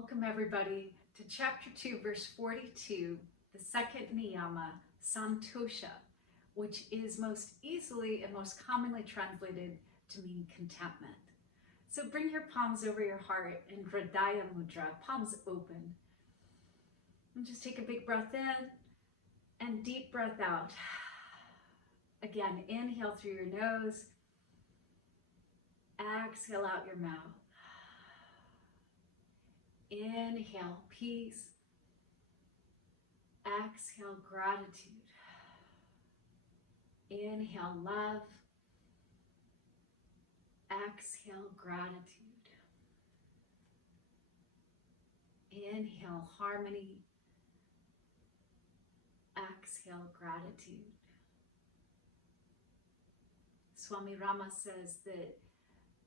Welcome everybody to chapter 2, verse 42, the second Niyama, Santosha, which is most easily and most commonly translated to mean contentment. So bring your palms over your heart in Hridaya Mudra, palms open. And just take a big breath in and deep breath out. Again, inhale through your nose, exhale out your mouth. Inhale, peace. Exhale, gratitude. Inhale, love. Exhale, gratitude. Inhale, harmony. Exhale, gratitude. Swami Rama says that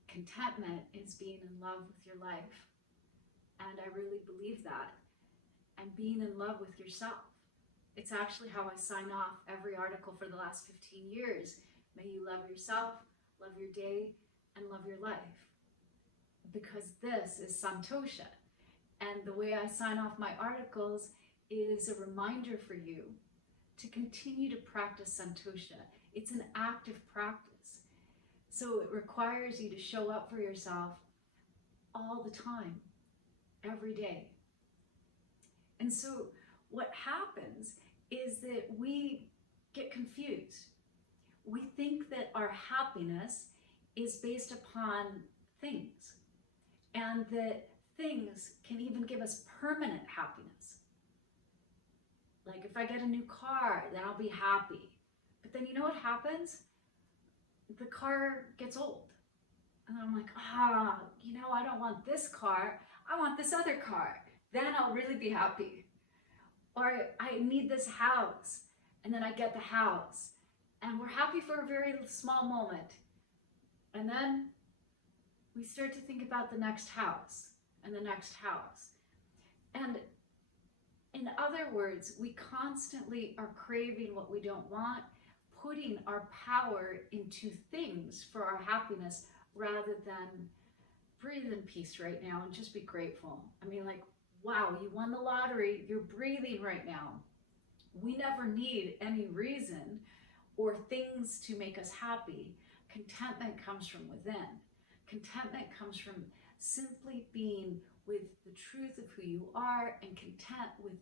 contentment is being in love with your life. And I really believe that. And being in love with yourself. It's actually how I sign off every article for the last 15 years. May you love yourself, love your day, and love your life. Because this is Santosha. And the way I sign off my articles is a reminder for you to continue to practice Santosha. It's an active practice. So it requires you to show up for yourself all the time. Every day. And so what happens is that we get confused. We think that our happiness is based upon things, and that things can even give us permanent happiness. Like if I get a new car, then I'll be happy. But then you know what happens? The car gets old. And I'm like, I don't want this car. I want this other car. Then I'll really be happy. Or I need this house. And then I get the house. And we're happy for a very small moment. And then we start to think about the next house and the next house. And in other words, we constantly are craving what we don't want, putting our power into things for our happiness rather than breathe in peace right now and just be grateful. I mean, like, wow, you won the lottery, you're breathing right now. We never need any reason or things to make us happy. Contentment comes from within. Contentment comes from simply being with the truth of who you are and content with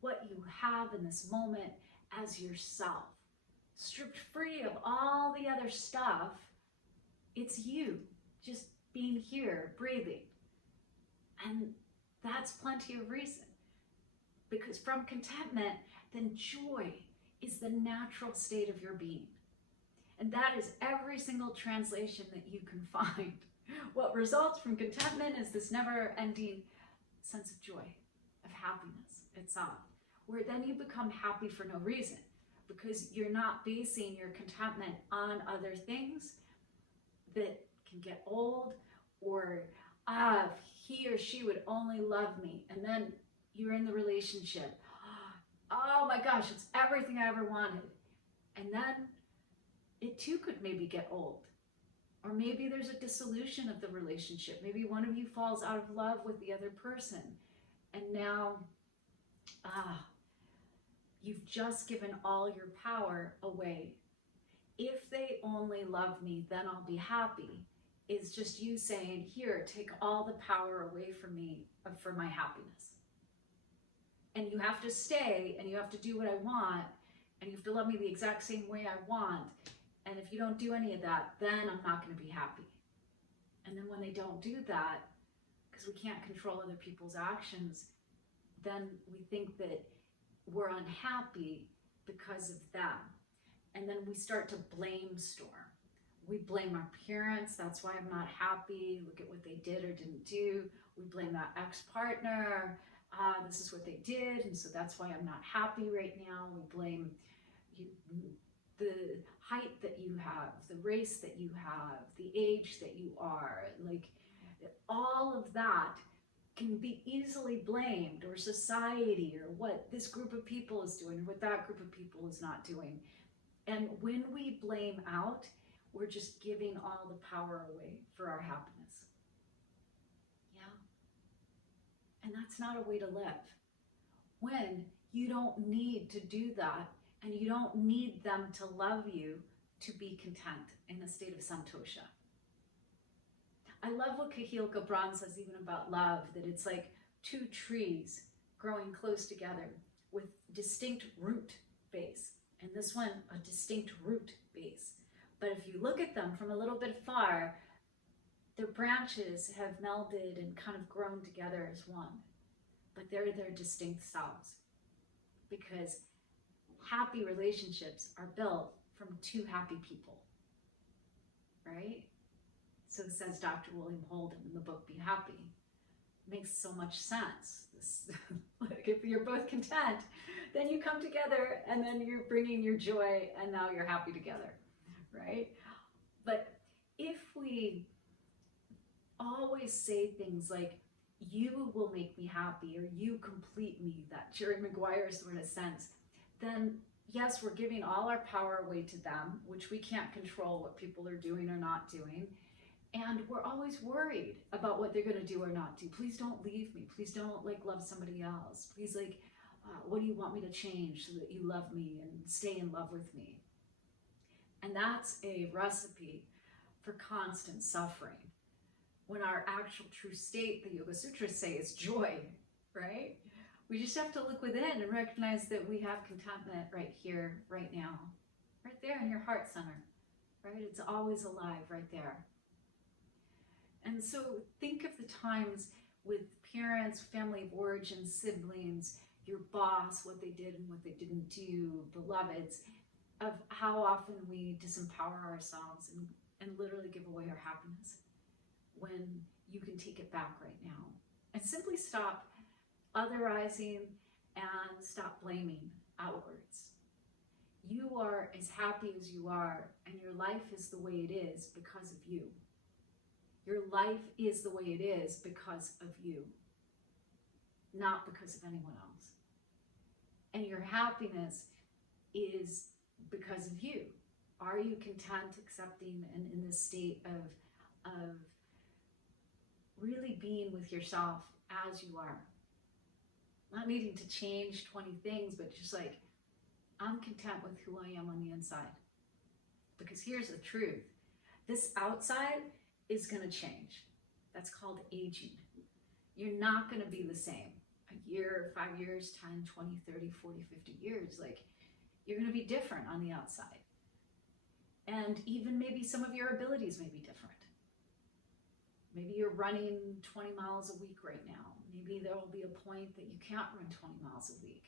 what you have in this moment as yourself. Stripped free of all the other stuff, it's you, just being here, breathing. And that's plenty of reason. Because from contentment, then joy is the natural state of your being. And that is every single translation that you can find. What results from contentment is this never-ending sense of joy, of happiness itself, where then you become happy for no reason, because you're not basing your contentment on other things that can get old, or if he or she would only love me. And then you're in the relationship. Oh my gosh, it's everything I ever wanted. And then it too could maybe get old. Or maybe there's a dissolution of the relationship. Maybe one of you falls out of love with the other person. And now, you've just given all your power away. If they only love me, then I'll be happy. Is just you saying, here, take all the power away from me for my happiness. And you have to stay, and you have to do what I want, and you have to love me the exact same way I want. And if you don't do any of that, then I'm not going to be happy. And then when they don't do that, because we can't control other people's actions, then we think that we're unhappy because of them. And then we start to blame storm. We blame our parents. That's why I'm not happy. Look at what they did or didn't do. We blame that ex-partner. This is what they did, and so that's why I'm not happy right now. We blame the height that you have, the race that you have, the age that you are. Like, all of that can be easily blamed, or society, or what this group of people is doing, or what that group of people is not doing. And when we blame out, we're just giving all the power away for our happiness. Yeah. And that's not a way to live. When you don't need to do that, and you don't need them to love you to be content in a state of Santosha. I love what Kahil Gibran says even about love, that it's like two trees growing close together with distinct root base, and this one a distinct root base. But if you look at them from a little bit far, their branches have melded and kind of grown together as one, but they're their distinct selves, because happy relationships are built from two happy people, right? So says Dr. William Holden in the book, Be Happy. Makes so much sense. Like if you're both content, then you come together and then you're bringing your joy and now you're happy together, right? But if we always say things like, you will make me happy, or you complete me, that Jerry Maguire sort of sense, then yes, we're giving all our power away to them, which we can't control what people are doing or not doing. And we're always worried about what they're going to do or not do. Please don't leave me. Please don't love somebody else. Please what do you want me to change so that you love me and stay in love with me? And that's a recipe for constant suffering. When our actual true state, the Yoga Sutras say, is joy, right? We just have to look within and recognize that we have contentment right here, right now, right there in your heart center, right? It's always alive right there. And so think of the times with parents, family of origin, siblings, your boss, what they did and what they didn't do, beloveds, of how often we disempower ourselves and literally give away our happiness when you can take it back right now. And simply stop otherizing and stop blaming outwards. You are as happy as you are, and your life is the way it is because of you. Your life is the way it is because of you, not because of anyone else. And your happiness is because of you. Are you content, accepting, and in this state of really being with yourself as you are? Not needing to change 20 things, but just I'm content with who I am on the inside. Because here's the truth. This outside is going to change. That's called aging. You're not going to be the same. A year, 5 years, 10, 20, 30, 40, 50 years. You're going to be different on the outside. And even maybe some of your abilities may be different. Maybe you're running 20 miles a week right now. Maybe there will be a point that you can't run 20 miles a week.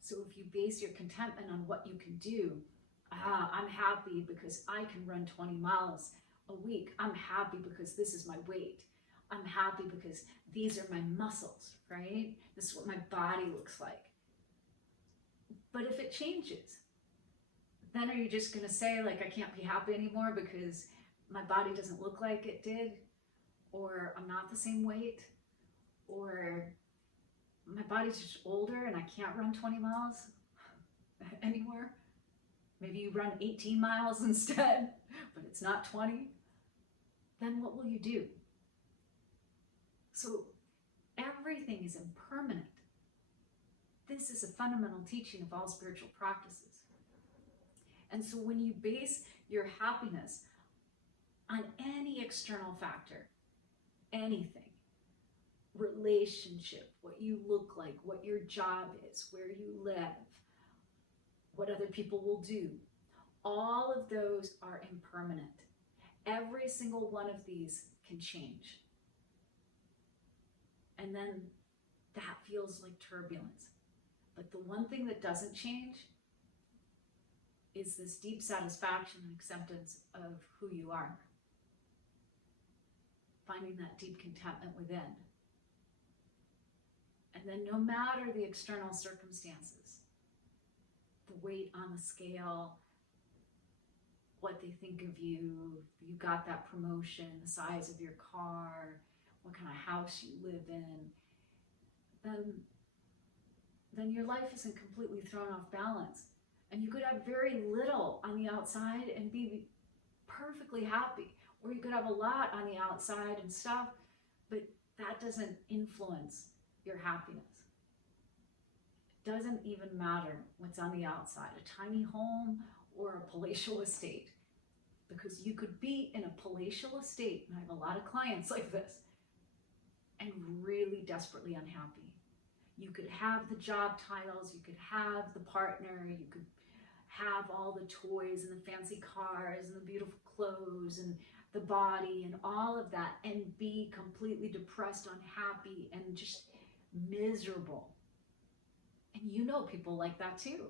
So if you base your contentment on what you can do, I'm happy because I can run 20 miles a week. I'm happy because this is my weight. I'm happy because these are my muscles, right? This is what my body looks like. But if it changes, then are you just going to say I can't be happy anymore because my body doesn't look like it did? Or I'm not the same weight? Or my body's just older and I can't run 20 miles anymore? Maybe you run 18 miles instead, but it's not 20. Then what will you do? So everything is impermanent. This is a fundamental teaching of all spiritual practices. And so when you base your happiness on any external factor, anything, relationship, what you look like, what your job is, where you live, what other people will do, all of those are impermanent. Every single one of these can change. And then that feels like turbulence. But the one thing that doesn't change is this deep satisfaction and acceptance of who you are. Finding that deep contentment within. And then no matter the external circumstances, the weight on the scale, what they think of you, you got that promotion, the size of your car, what kind of house you live in, then your life isn't completely thrown off balance. And you could have very little on the outside and be perfectly happy. Or you could have a lot on the outside and stuff, but that doesn't influence your happiness. It doesn't even matter what's on the outside, a tiny home or a palatial estate, because you could be in a palatial estate, and I have a lot of clients like this, and really desperately unhappy. You could have the job titles, you could have the partner, you could have all the toys and the fancy cars and the beautiful clothes and the body and all of that, and be completely depressed, unhappy, and just miserable. And you know people like that too.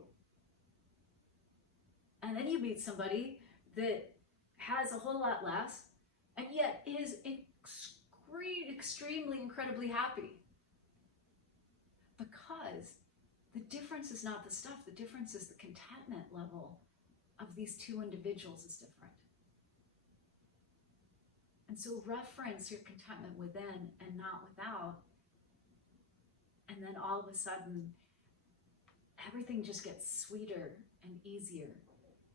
And then you meet somebody that has a whole lot less and yet is extremely, incredibly happy. Because the difference is not the stuff, the difference is the contentment level of these two individuals is different. And so reference your contentment within and not without. And then all of a sudden, everything just gets sweeter and easier.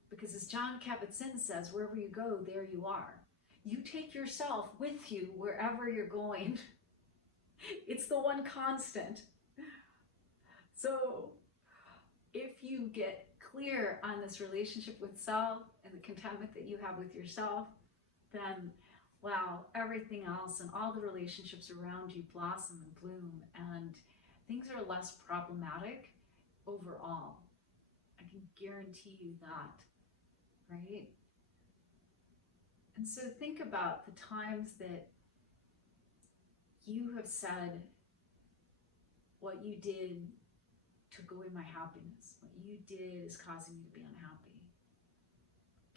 Because as John Kabat-Zinn says, wherever you go, there you are. You take yourself with you wherever you're going. It's the one constant. So if you get clear on this relationship with self and the contentment that you have with yourself, then wow, everything else and all the relationships around you blossom and bloom, and things are less problematic overall. I can guarantee you that, right? And so think about the times that you have said, what you did took away my happiness. What you did is causing me to be unhappy.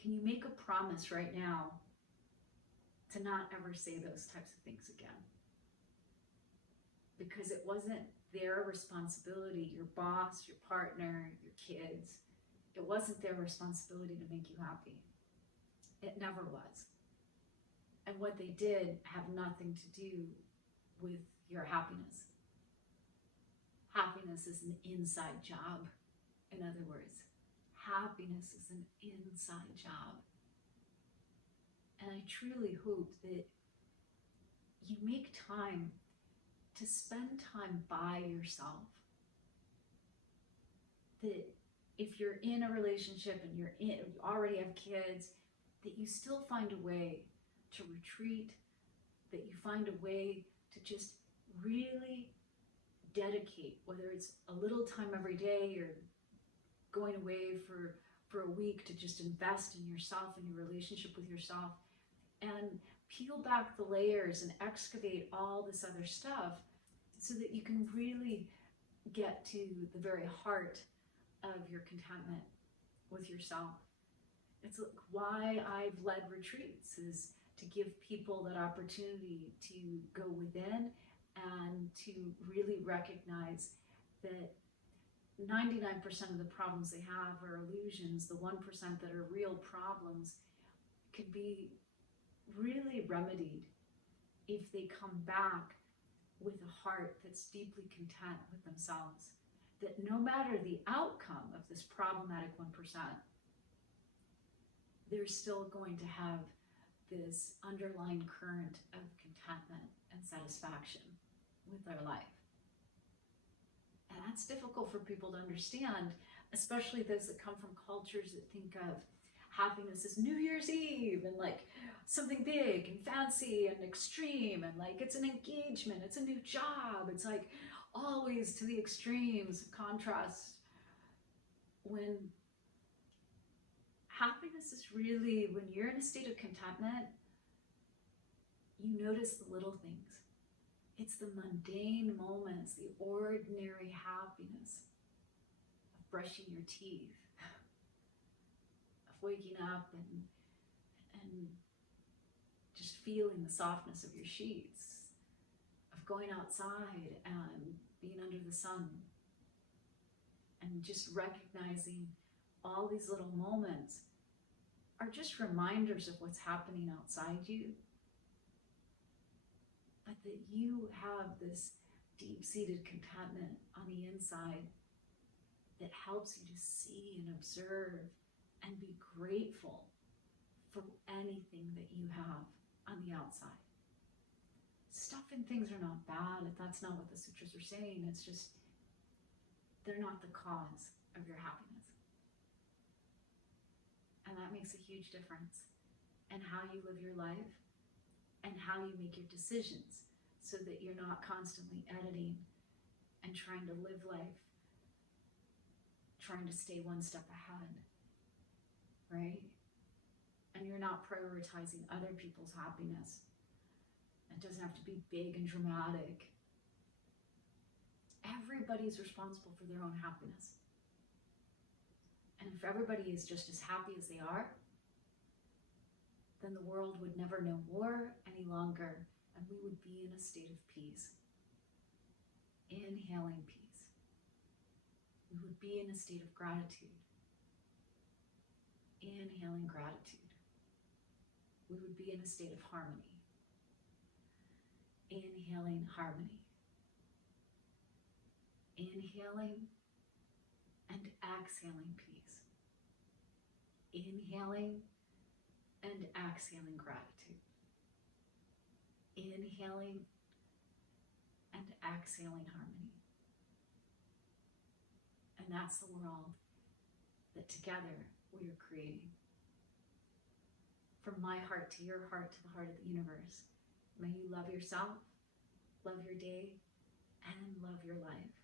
Can you make a promise right now to not ever say those types of things again? Because it wasn't their responsibility, your boss, your partner, your kids. It wasn't their responsibility to make you happy. It never was. And what they did had nothing to do with your happiness. Happiness is an inside job. In other words, happiness is an inside job. And I truly hope that you make time to spend time by yourself. That if you're in a relationship and you already have kids, that you still find a way to retreat, that you find a way to just really dedicate, whether it's a little time every day or going away for a week, to just invest in yourself and your relationship with yourself, and peel back the layers and excavate all this other stuff so that you can really get to the very heart of your contentment with yourself. It's like why I've led retreats, is to give people that opportunity to go within and to really recognize that 99% of the problems they have are illusions. The 1% that are real problems can be really remedied if they come back with a heart that's deeply content with themselves. That no matter the outcome of this problematic 1%, they're still going to have this underlying current of contentment and satisfaction with their life. And that's difficult for people to understand, especially those that come from cultures that think of happiness as New Year's Eve and like something big and fancy and extreme, and like it's an engagement, it's a new job, it's like always to the extremes, contrast, when happiness is really, when you're in a state of contentment, you notice the little things. It's the mundane moments, the ordinary happiness of brushing your teeth, of waking up and just feeling the softness of your sheets, of going outside and being under the sun, and just recognizing all these little moments are just reminders of what's happening outside you, but that you have this deep-seated contentment on the inside that helps you to see and observe and be grateful for anything that you have on the outside. stuff and things are not bad. That's not what the sutras are saying. It's just, they're not the cause of your happiness. And that makes a huge difference in how you live your life and how you make your decisions, so that you're not constantly editing and trying to live life, trying to stay one step ahead, right? And you're not prioritizing other people's happiness. It doesn't have to be big and dramatic. Everybody's responsible for their own happiness. And if everybody is just as happy as they are, then the world would never know war any longer, and we would be in a state of peace. Inhaling peace. We would be in a state of gratitude. Inhaling gratitude. We would be in a state of harmony. Inhaling harmony. Inhaling and exhaling peace. Inhaling and exhaling gratitude. Inhaling and exhaling harmony. And that's the world that together we are creating. From my heart to your heart to the heart of the universe, may you love yourself, love your day, and love your life.